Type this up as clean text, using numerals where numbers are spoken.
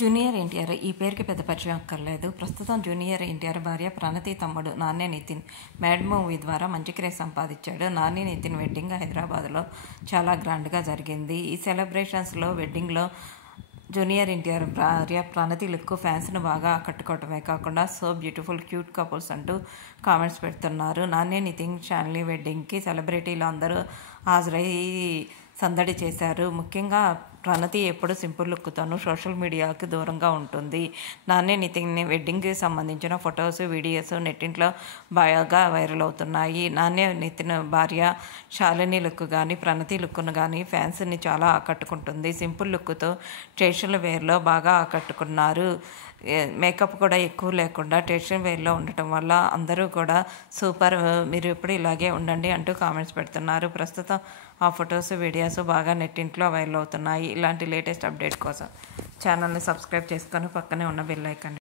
Junior NTR ఈ పేరుకి పెద్ద పరిచయం అక్కర్లేదు. ప్రస్తుతం జూనియర్ ఎన్టీఆర్ భార్య ప్రణతి తమ్ముడు నాని నితిన్ మ్యాడ్ మూవీ ద్వారా మంచి క్రేజ్ సంపాదించాడు. నాని నితిన్ వెడ్డింగ్ హైదరాబాద్లో చాలా గ్రాండ్గా జరిగింది. ఈ సెలబ్రేషన్స్లో వెడ్డింగ్లో జూనియర్ ఎన్టీఆర్ భార్య ప్రణతి లుక్ ఫ్యాన్స్ను బాగా ఆకట్టుకోవటమే కాకుండా సో బ్యూటిఫుల్ క్యూట్ కపుల్స్ అంటూ కామెంట్స్ పెడుతున్నారు. నాని నితిన్ షాన్లీ వెడ్డింగ్కి సెలబ్రిటీలు అందరూ హాజరై సందడి చేశారు. ముఖ్యంగా ప్రణతి ఎప్పుడు సింపుల్ లుక్తోనూ సోషల్ మీడియాకి దూరంగా ఉంటుంది. నాని నితిన్ వెడ్డింగ్కి సంబంధించిన ఫొటోస్, వీడియోస్ నెట్టింట్లో బాగా వైరల్ అవుతున్నాయి. నాని నితిన్ భార్య శాలిని లుక్ కానీ ప్రణతి లుక్ను కానీ ఫ్యాన్స్ని చాలా ఆకట్టుకుంటుంది. సింపుల్ లుక్తో ట్రెడిషనల్ వేర్లో బాగా ఆకట్టుకున్నారు. మేకప్ కూడా ఎక్కువ లేకుండా ట్రెడిషనల్ వేర్లో ఉండటం వల్ల అందరూ కూడా సూపర్, మీరు ఎప్పుడు ఇలాగే ఉండండి అంటూ కామెంట్స్ పెడుతున్నారు. ప్రస్తుతం ఆ ఫొటోస్, వీడియోస్ బాగా నెట్టింట్లో వైరల్ అవుతున్నాయి. ఇలాంటి లేటెస్ట్ అప్డేట్ కోసం ఛానల్ని సబ్స్క్రైబ్ చేసుకొని పక్కనే ఉన్న బెల్ ఐకాన్